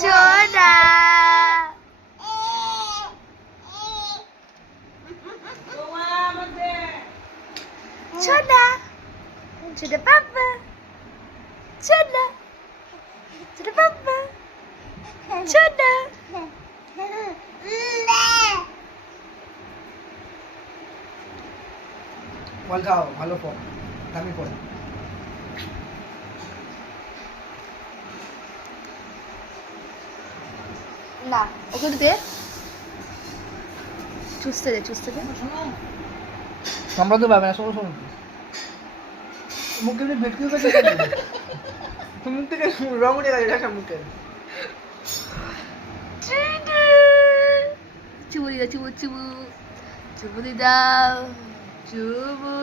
সোনা সোনা সোনা বাবা সোনা সোনা বাবা সোনা বল খাও ভালো ফল দামি ফল না ওকে দে চুষতে দে আমরা তো পাবে না শোনো শোনো মুখে যে ভেটকি করছে মুখ থেকে রং উঠে গেছে দেখা মুখে চুবু দি দাও চুবু চুবু চুবু দি দাও চুবু